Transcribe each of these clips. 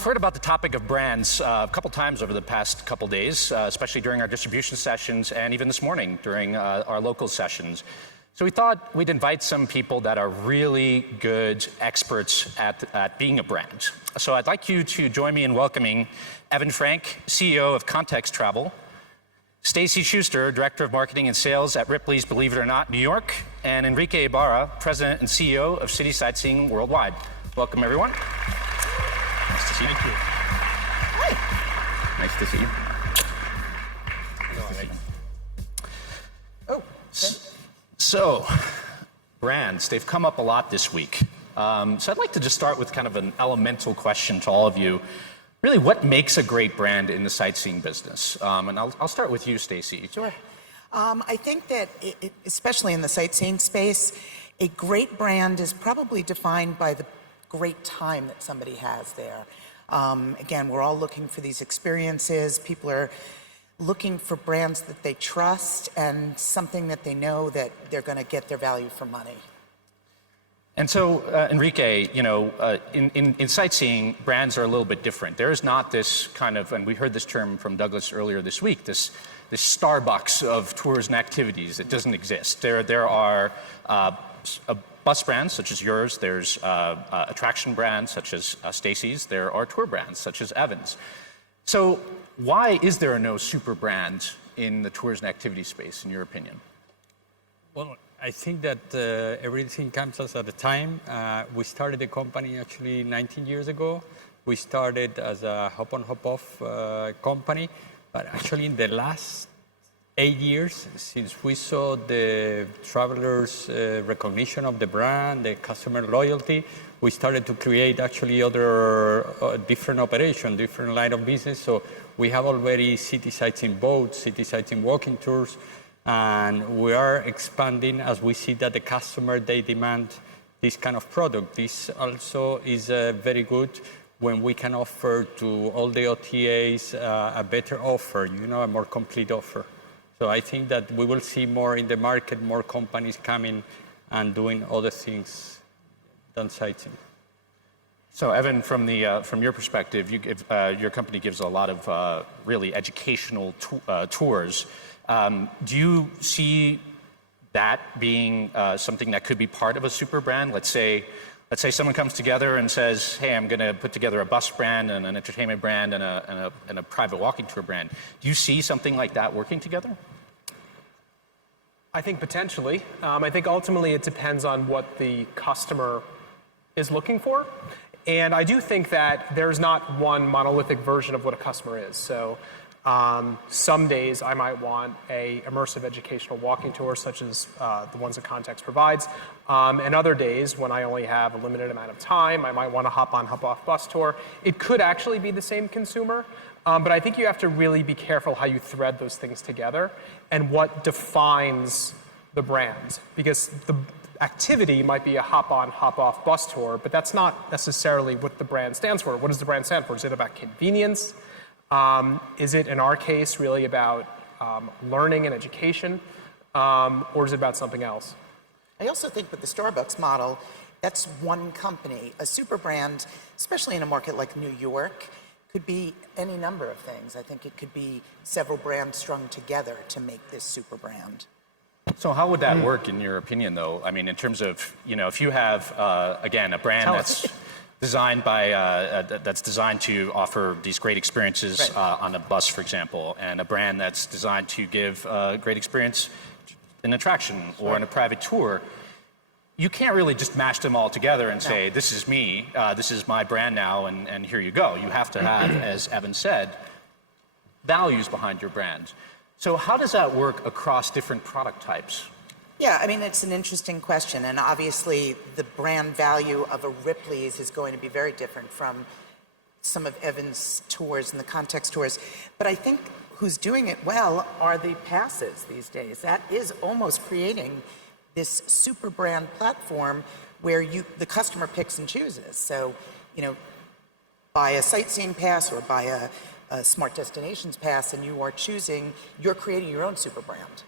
we've heard about the topic of brands a couple times over the past couple days, especially during our distribution sessions and even this morning during our local sessions. So we thought we'd invite some people that are really good experts at being a brand. So I'd like you to join me in welcoming Evan Frank, CEO of Context Travel, Stacy Shuster, Director of Marketing and Sales at Ripleys, believe it or not, New York, and Enrique Ybarra, President and CEO of City Sightseeing Worldwide. Welcome, everyone. Nice to see you. Thank you. Hi. Nice to see you. Oh. So, brands, they've come up a lot this week. So I'd like to just start with kind of an elemental question to all of you. Really, what makes a great brand in the sightseeing business? And I'll start with you, Stacy. Sure. I think that, especially in the sightseeing space, a great brand is probably defined by the great time that somebody has there. Again, we're all looking for these experiences. People are looking for brands that they trust and something that they know that they're going to get their value for money. And so, Enrique, you know, in sightseeing, brands are a little bit different. There is not this kind of, and we heard this term from Douglas earlier this week, this Starbucks of tours and activities. It doesn't exist. There are bus brands such as yours. There's attraction brands such as Stacy's. There are tour brands such as Evan's. So why is there no super brand in the tours and activity space, in your opinion? Well, I think that everything comes at a time. We started the company actually 19 years ago. We started as a hop-on, hop-off company, but actually in the last 8 years, since we saw the travelers' recognition of the brand, the customer loyalty, we started to create actually other different operation, different line of business. So we have already city sightseeing boats, city sightseeing walking tours, and we are expanding as we see that the customer, they demand this kind of product. This also is very good when we can offer to all the OTAs a better offer, you know, a more complete offer. So I think that we will see more in the market, more companies coming and doing other things than sightseeing. So Evan, from your perspective, your company gives a lot of really educational tours. Do you see that being something that could be part of a super brand? Let's say someone comes together and says, "Hey, I'm going to put together a bus brand and an entertainment brand and a private walking tour brand." Do you see something like that working together? I think potentially. I think ultimately it depends on what the customer is looking for. And I do think that there's not one monolithic version of what a customer is. So some days I might want a immersive educational walking tour, such as the ones that Context provides. And other days, when I only have a limited amount of time, I might want a hop-on, hop-off bus tour. It could actually be the same consumer, but I think you have to really be careful how you thread those things together and what defines the brand. Because the activity might be a hop-on, hop-off bus tour, but that's not necessarily what the brand stands for. What does the brand stand for? Is it about convenience? Is it, in our case, really about learning and education, or is it about something else? I also think with the Starbucks model, that's one company. A super brand, especially in a market like New York, could be any number of things. I think it could be several brands strung together to make this super brand. So how would that work, in your opinion, though? I mean, in terms of, you know, if you have, again, a brand that's designed that's designed to offer these great experiences on a bus, for example, and a brand that's designed to give a great experience in an attraction or in a private tour, you can't really just mash them all together and say, this is me, this is my brand now, and here you go. You have to have, as Evan said, values behind your brand. So how does that work across different product types? Yeah, I mean, it's an interesting question. And obviously, the brand value of a Ripley's is going to be very different from some of Evan's tours and the Context tours. But I think who's doing it well are the passes these days. That is almost creating this super brand platform where the customer picks and chooses. So, you know, buy a sightseeing pass or buy a smart destinations pass, and you're creating your own super brand.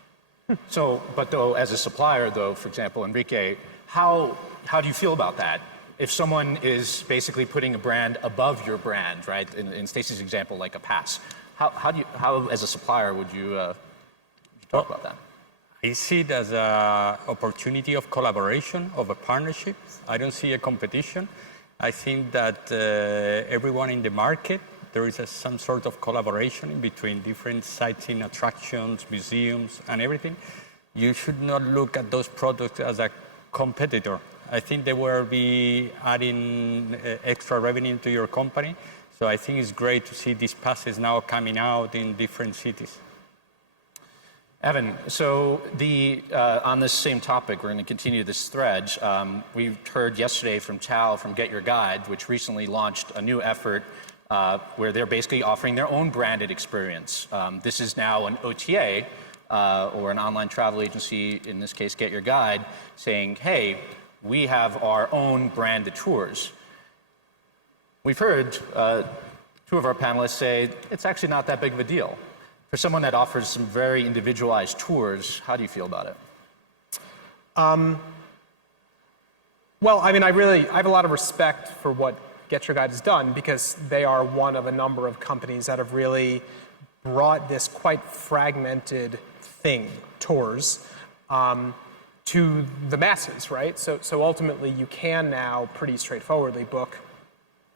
So, but though, as a supplier, though, for example, Enrique, how do you feel about that? if someone is basically putting a brand above your brand, right? In Stacy's example, like a pass, how as a supplier would you talk about that? I see it as an opportunity of collaboration, of a partnership. I don't see a competition. I think that everyone in the market, there is some sort of collaboration in between different sightseeing attractions, museums, and everything. You should not look at those products as a competitor. I think they will be adding extra revenue to your company. So I think it's great to see these passes now coming out in different cities. Evan, so on this same topic, we're going to continue this thread. We heard yesterday from Tal from Get Your Guide, which recently launched a new effort where they're basically offering their own branded experience. This is now an OTA, or an online travel agency, in this case Get Your Guide, saying, hey, we have our own branded tours. We've heard two of our panelists say it's actually not that big of a deal. For someone that offers some very individualized tours, how do you feel about it? Well, I mean, I have a lot of respect for what Get Your Guide has done, because they are one of a number of companies that have really brought this quite fragmented thing, tours, to the masses, right? So ultimately, you can now pretty straightforwardly book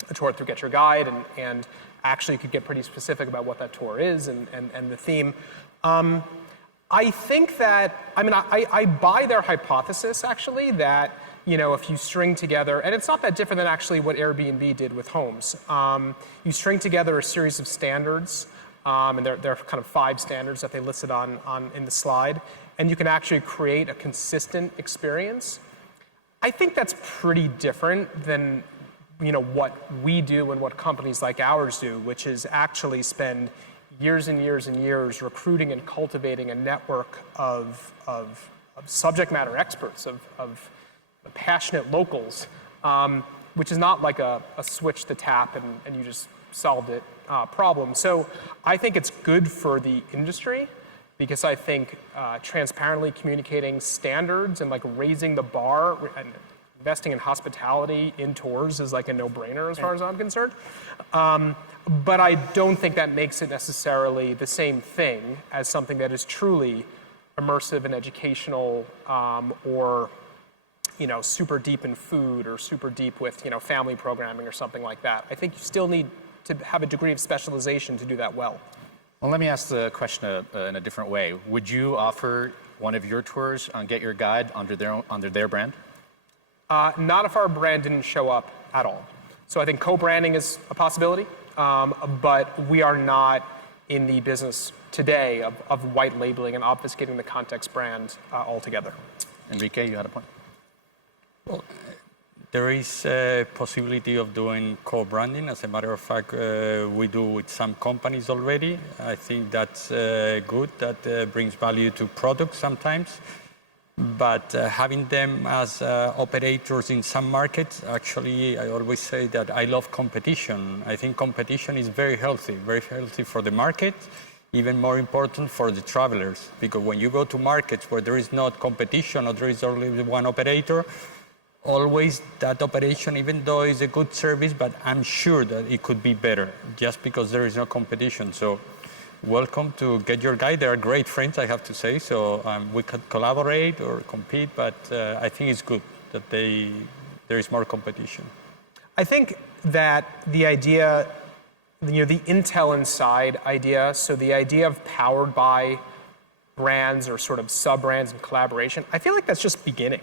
a tour through Get Your Guide, and actually you could get pretty specific about what that tour is and the theme. I think that, I mean, I buy their hypothesis, actually, that, you know, if you string together, and it's not that different than actually what Airbnb did with homes. You string together a series of standards, and there are kind of 5 standards that they listed in the slide, and you can actually create a consistent experience. I think that's pretty different than, you know, what we do and what companies like ours do, which is actually spend years and years and years recruiting and cultivating a network of subject matter experts, of passionate locals, which is not like a switch to tap and you just solved it problem. So I think it's good for the industry, because I think transparently communicating standards and like raising the bar and investing in hospitality in tours is like a no-brainer as far as I'm concerned. But I don't think that makes it necessarily the same thing as something that is truly immersive and educational, or, you know, super deep in food, or super deep with, you know, family programming or something like that. I think you still need to have a degree of specialization to do that well. Well, let me ask the question in a different way. Would you offer one of your tours on Get Your Guide under their brand? Not if our brand didn't show up at all. So I think co-branding is a possibility, but we are not in the business today of white labeling and obfuscating the context brand altogether. Enrique, you had a point? Well, there is a possibility of doing co-branding. As a matter of fact, we do with some companies already. I think that's good. That brings value to products sometimes. But having them as operators in some markets, actually, I always say that I love competition. I think competition is very healthy for the market, even more important for the travelers. Because when you go to markets where there is not competition or there is only one operator, always that operation, even though it's a good service, but I'm sure that it could be better just because there is no competition. So welcome to Get Your Guide. They are great friends, I have to say. So we could collaborate or compete, but I think it's good that there is more competition. I think that the idea, you know, the Intel Inside idea, so the idea of powered by brands or sort of sub-brands and collaboration, I feel like that's just beginning.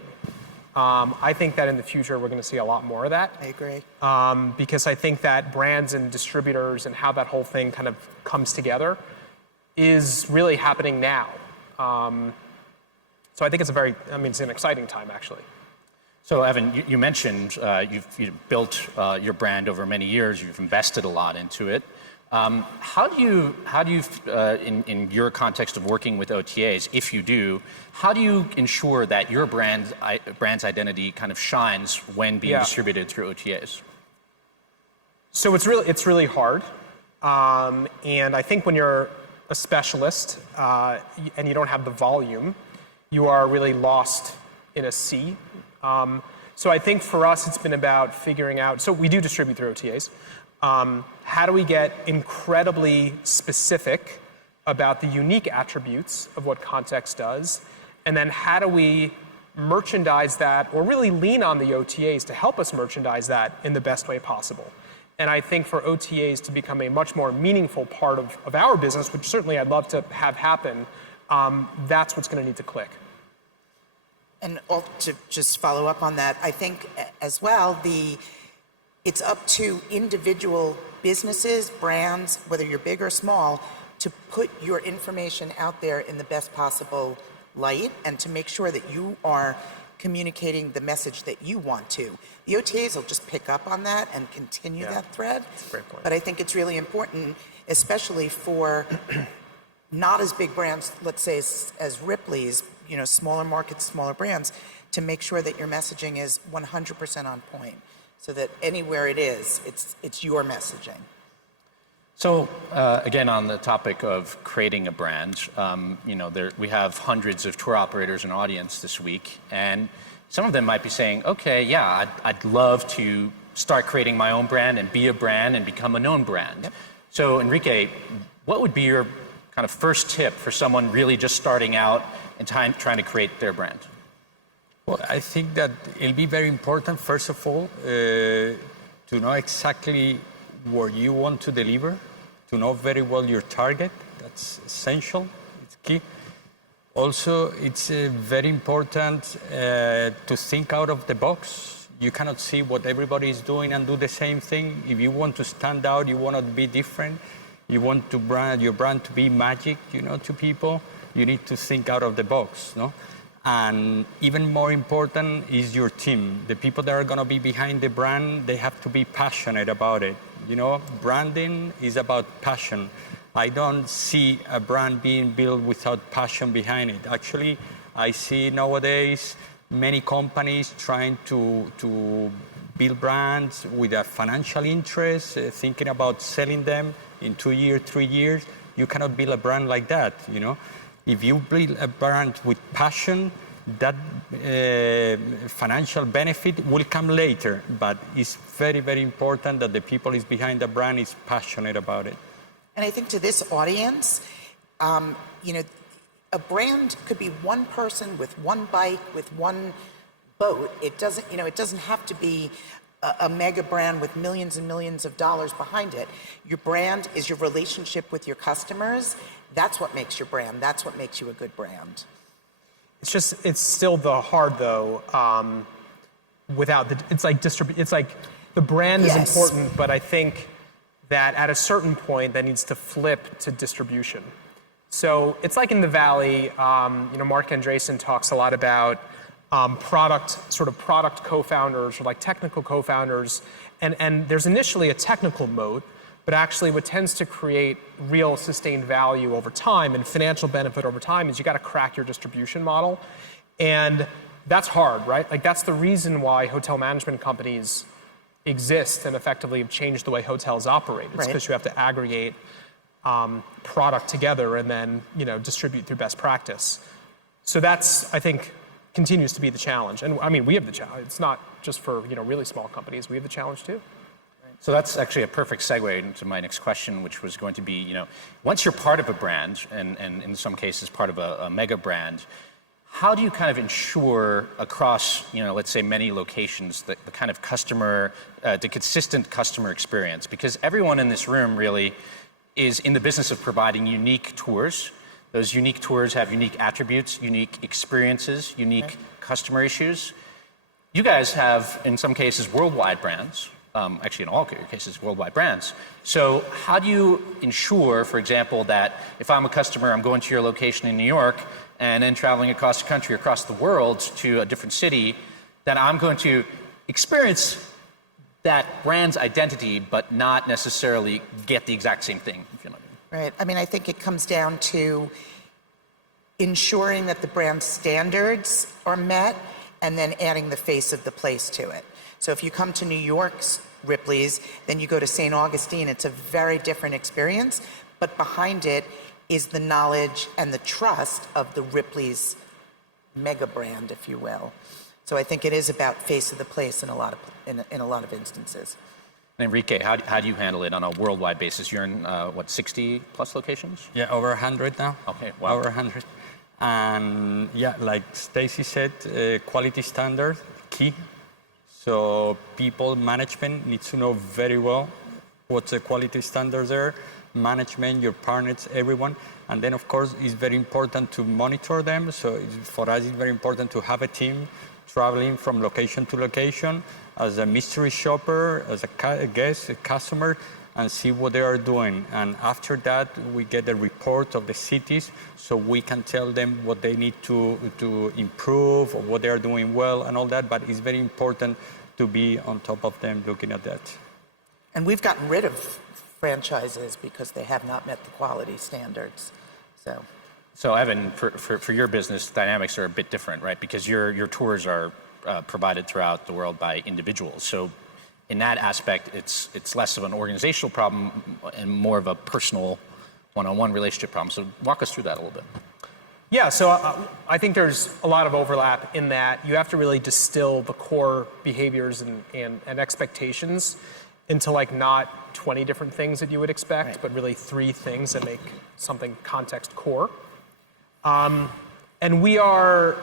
I think that in the future, we're going to see a lot more of that. I agree. Because I think that brands and distributors and how that whole thing kind of comes together is really happening now. So I think it's it's an exciting time, actually. So Evan, you mentioned you've built your brand over many years. You've invested a lot into it. How do you in your context of working with OTAs, if you do, how do you ensure that your brand's identity kind of shines when being distributed through OTAs? So it's really hard, and I think when you're a specialist and you don't have the volume, you are really lost in a sea. So I think for us, it's been about figuring out, so we do distribute through OTAs. How do we get incredibly specific about the unique attributes of what context does? And then how do we merchandise that, or really lean on the OTAs to help us merchandise that in the best way possible? And I think for OTAs to become a much more meaningful part of our business, which certainly I'd love to have happen, that's what's going to need to click. And to just follow up on that, I think as well, it's up to individual businesses, brands, whether you're big or small, to put your information out there in the best possible light and to make sure that you are communicating the message that you want to. The OTAs will just pick up on that and continue that thread. That's a great point. But I think it's really important, especially for not as big brands, let's say as Ripleys, smaller markets, smaller brands, to make sure that your messaging is 100% on point, so that anywhere it is, it's your messaging. So again, on the topic of creating a brand, we have hundreds of tour operators in audience this week, and some of them might be saying, okay, yeah, I'd love to start creating my own brand and be a brand and become a known brand. Yep. So Enrique, what would be your kind of first tip for someone really just starting out and trying to create their brand? Well, I think that it'll be very important, first of all, to know exactly where you want to deliver, to know very well your target. That's essential, it's key. Also, it's very important to think out of the box. You cannot see what everybody is doing and do the same thing. If you want to stand out, you want to be different, you want your brand to be magic, to people, you need to think out of the box, no? And even more important is your team. The people that are going to be behind the brand, they have to be passionate about it. Branding is about passion. I don't see a brand being built without passion behind it. Actually, I see nowadays many companies trying to build brands with a financial interest, thinking about selling them in 2 years, 3 years. You cannot build a brand like that, If you build a brand with passion, that financial benefit will come later, but it's very, very important that the people is behind the brand is passionate about it. And I think to this audience, a brand could be one person with one bike, with one boat. It doesn't have to be a mega brand with millions and millions of dollars behind it. Your brand is your relationship with your customers. That's what makes your brand. That's what makes you a good brand. It's still the hard though. It's like the brand is important, but I think that at a certain point that needs to flip to distribution. So it's like in the Valley, Mark Andreessen talks a lot about product co-founders or like technical co-founders, and there's initially a technical moat, but actually what tends to create real sustained value over time and financial benefit over time is you got to crack your distribution model. And that's hard, right? Like that's the reason why hotel management companies exist and effectively have changed the way hotels operate. It's because you have to aggregate product together and then, distribute through best practice. So that's, I think, continues to be the challenge. And I mean, we have the challenge. It's not just for, really small companies. We have the challenge too. So that's actually a perfect segue into my next question, which was going to be, once you're part of a brand, and in some cases part of a mega brand, how do you kind of ensure across, let's say many locations, the kind of the consistent customer experience? Because everyone in this room really is in the business of providing unique tours. Those unique tours have unique attributes, unique experiences, unique customer issues. You guys have, in some cases, worldwide brands. Actually, in all cases, worldwide brands. So how do you ensure, for example, that if I'm a customer, I'm going to your location in New York and then traveling across the country, across the world to a different city, that I'm going to experience that brand's identity, but not necessarily get the exact same thing, if you know what I mean? Right. I mean, I think it comes down to ensuring that the brand standards are met and then adding the face of the place to it. So if you come to New York's Ripleys, then you go to St. Augustine, it's a very different experience, but behind it is the knowledge and the trust of the Ripleys mega brand, if you will. So I think it is about face of the place in a lot of instances. Enrique, how do you handle it on a worldwide basis? You're in, 60 plus locations? Yeah, over 100 now. Okay, wow. Over 100. And yeah, like Stacy said, quality standard, key. So people, management needs to know very well what the quality standards are. Management, your partners, everyone. And then, of course, it's very important to monitor them. So for us, it's very important to have a team traveling from location to location as a mystery shopper, as a guest, a customer, and see what they are doing. And after that, we get a report of the cities so we can tell them what they need to improve or what they are doing well and all that. But it's very important to be on top of them looking at that. And we've gotten rid of franchises because they have not met the quality standards. So Evan, for your business, dynamics are a bit different, right? Because your tours are provided throughout the world by individuals. So in that aspect, it's less of an organizational problem and more of a personal one-on-one relationship problem. So walk us through that a little bit. Yeah, so I think there's a lot of overlap in that you have to really distill the core behaviors and expectations into like not 20 different things that you would expect, right, but really 3 things that make something context core. And we are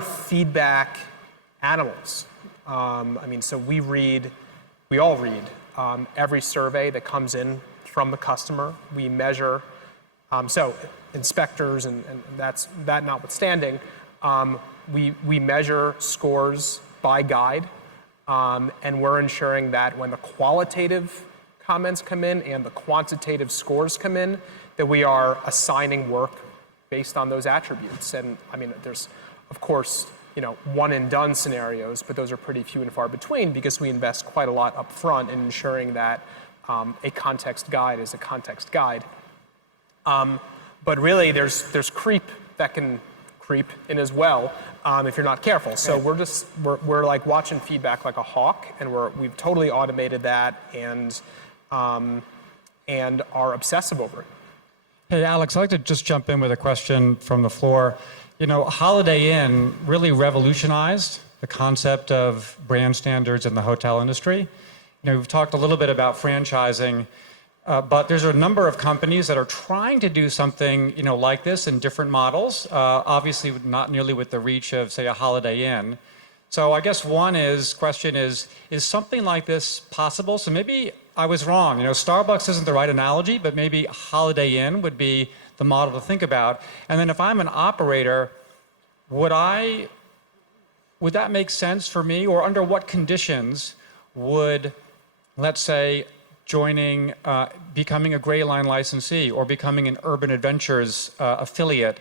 feedback animals. So we all read every survey that comes in from the customer. We measure, so inspectors and that notwithstanding, we measure scores by guide, and we're ensuring that when the qualitative comments come in and the quantitative scores come in, that we are assigning work based on those attributes. And there's, of course, one and done scenarios, but those are pretty few and far between because we invest quite a lot up front in ensuring that a context guide is a context guide. But really, there's creep that can creep in as well if you're not careful. So we're like watching feedback like a hawk, and we've totally automated that and are obsessive over it. Hey, Alex, I'd like to just jump in with a question from the floor. Holiday Inn really revolutionized the concept of brand standards in the hotel industry. We've talked a little bit about franchising, but there's a number of companies that are trying to do something, like this in different models. Obviously, not nearly with the reach of, say, a Holiday Inn. So I guess question is something like this possible? So maybe I was wrong. Starbucks isn't the right analogy, but maybe Holiday Inn would be the model to think about. And then if I'm an operator, would that make sense for me? Or under what conditions would, let's say, becoming a Gray Line licensee or becoming an Urban Adventures affiliate,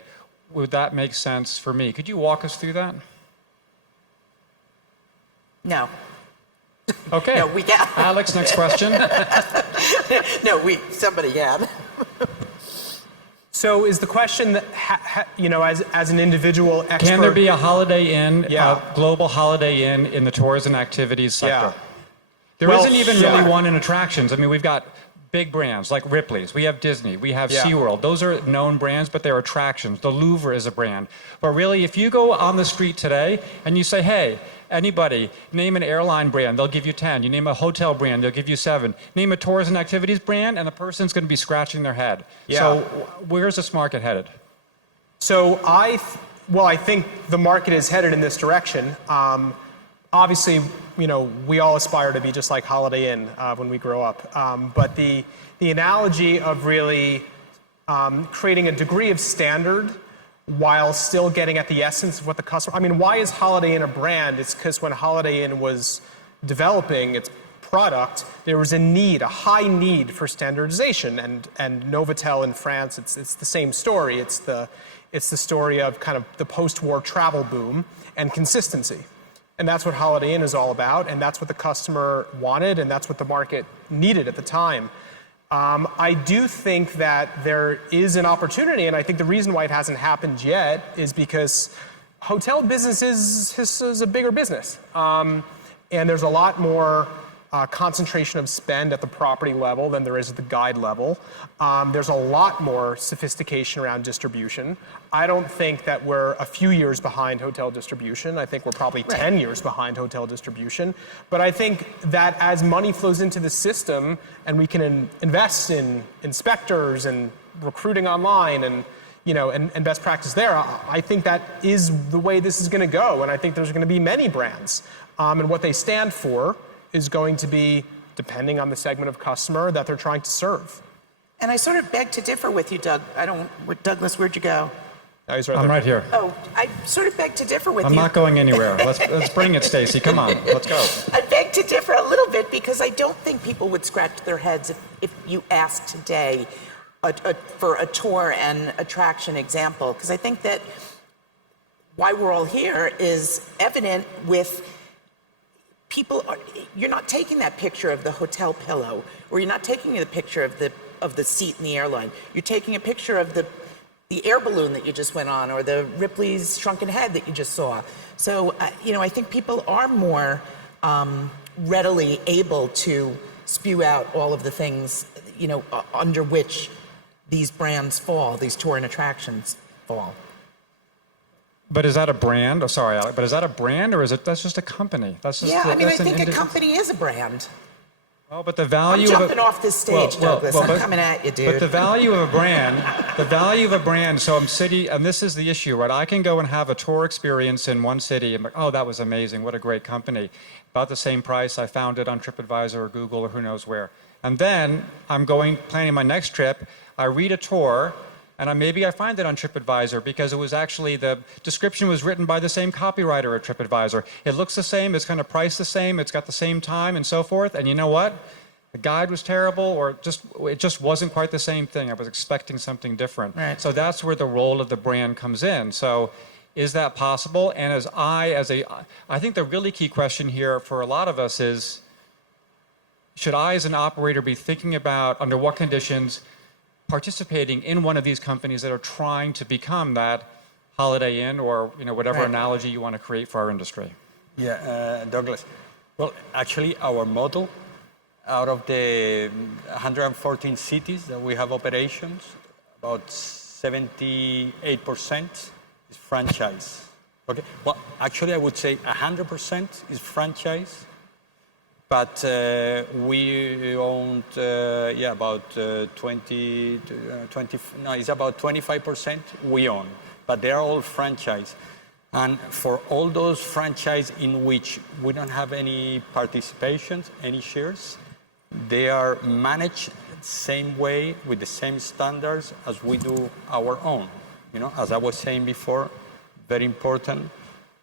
would that make sense for me? Could you walk us through that? No. Okay. No, we can. Alex, next question. No, somebody can. So is the question that, as an individual expert... Can there be a Holiday Inn, a global Holiday Inn in the tourism activities sector? Yeah. There isn't even really one in attractions. We've got big brands like Ripleys. We have Disney. We have SeaWorld. Those are known brands, but they're attractions. The Louvre is a brand. But really, if you go on the street today and you say, hey, anybody, name an airline brand, they'll give you 10. You name a hotel brand, they'll give you 7. Name a tourism activities brand, and the person's going to be scratching their head. Yeah. So where's this market headed? So I think the market is headed in this direction. Obviously, we all aspire to be just like Holiday Inn when we grow up. But the analogy of really creating a degree of standard while still getting at the essence of what the customer... why is Holiday Inn a brand? It's because when Holiday Inn was developing its product, there was a high need for standardization. And Novotel in France, it's the same story. It's the story of kind of the post-war travel boom and consistency. And that's what Holiday Inn is all about, and that's what the customer wanted, and that's what the market needed at the time. I do think that there is an opportunity, and I think the reason why it hasn't happened yet is because hotel business is a bigger business. And there's a lot more concentration of spend at the property level than there is at the guide level. There's a lot more sophistication around distribution. I don't think that we're a few years behind hotel distribution. I think we're probably 10 years behind hotel distribution. But I think that as money flows into the system and we can invest in inspectors and recruiting online and and best practice there, I think that is the way this is going to go. And I think there's going to be many brands. And what they stand for is going to be depending on the segment of customer that they're trying to serve. And I sort of beg to differ with you, Doug. Douglas, where'd you go? Oh, he's right I'm there. right here. Oh, I sort of beg to differ with you. I'm not going anywhere. Let's bring it, Stacy. Come on, let's go. I beg to differ a little bit because I don't think people would scratch their heads if you asked today for a tour and attraction example. Because I think that why we're all here is evident with people. You're not taking that picture of the hotel pillow, or you're not taking the picture of the seat in the airline. You're taking a picture of the air balloon that you just went on, or the Ripley's shrunken head that you just saw. So, I think people are more readily able to spew out all of the things, under which these brands fall, these tour and attractions fall. But is that a brand? Oh, sorry, Alec. But is that a brand, or that's just a company? That's just I think a company is a brand. Well, but the value I'm jumping off this stage, Douglas. I'm coming at you, dude. But the value of a brand, so and this is the issue, right? I can go and have a tour experience in one city and be like, oh, that was amazing, what a great company. About the same price, I found it on TripAdvisor or Google or who knows where. And then I'm planning my next trip, I read a tour, and maybe I find it on TripAdvisor because it was actually, the description was written by the same copywriter at TripAdvisor. It looks the same, it's kind of priced the same, it's got the same time and so forth. And you know what? The guide was terrible, or it just wasn't quite the same thing. I was expecting something different. Right. So that's where the role of the brand comes in. So is that possible? And I think the really key question here for a lot of us is, should I as an operator be thinking about under what conditions participating in one of these companies that are trying to become that Holiday Inn or whatever analogy you want to create for our industry? Yeah, Douglas. Well, actually, our model, out of the 114 cities that we have operations, about 78% is franchise. Okay. Well, actually, I would say 100% is franchise. But we owned, about 25% we own. But they're all franchise. And for all those franchise in which we don't have any participations, any shares, they are managed the same way with the same standards as we do our own. As I was saying before, very important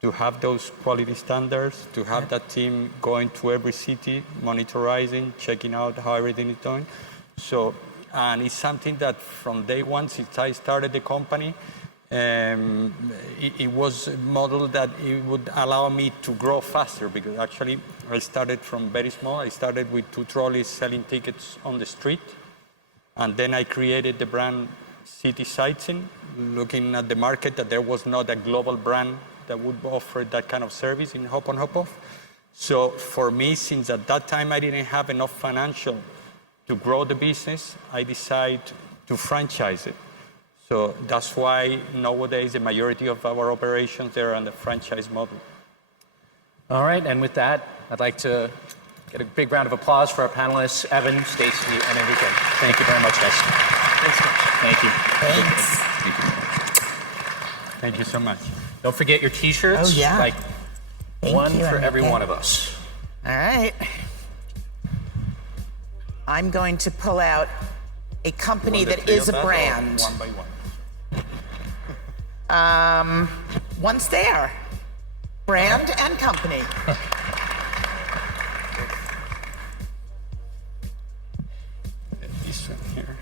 to have those quality standards, to have that team going to every city, monitoring, checking out how everything is doing. So, and it's something that from day one, since I started the company, it was a model that it would allow me to grow faster, because actually I started from very small. I started with 2 trolleys selling tickets on the street. And then I created the brand City Sightseeing, looking at the market that there was not a global brand that would offer that kind of service in hop on, hop off. So for me, since at that time I didn't have enough financial to grow the business, I decided to franchise it. So that's why nowadays the majority of our operations are on the franchise model. All right, and with that, I'd like to get a big round of applause for our panelists, Evan, Stacy, and Enrique. Thank you very much, guys. Thanks so much. Thank you. Thanks. Thank you. Thank you so much. Don't forget your T-shirts. Oh, yeah. Like Thank one you, for every Enrique. one of us. All right. I'm going to pull out a company that is a brand. One by one. Once there. Brand and company. This one here.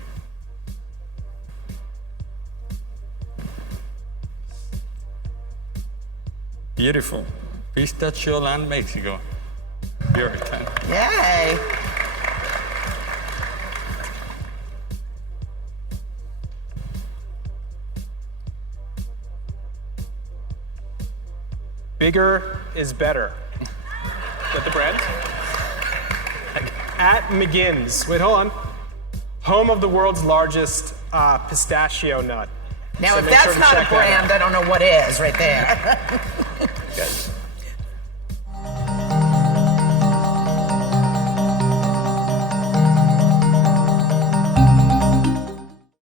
Beautiful. Pistachio Land, Mexico. Beautiful. Yay. Bigger is better. Is that the brand? at McGinn's. Wait, hold on. Home of the world's largest pistachio nut. Now, So if make sure that's to not check a that out. brand, I don't know what is right there.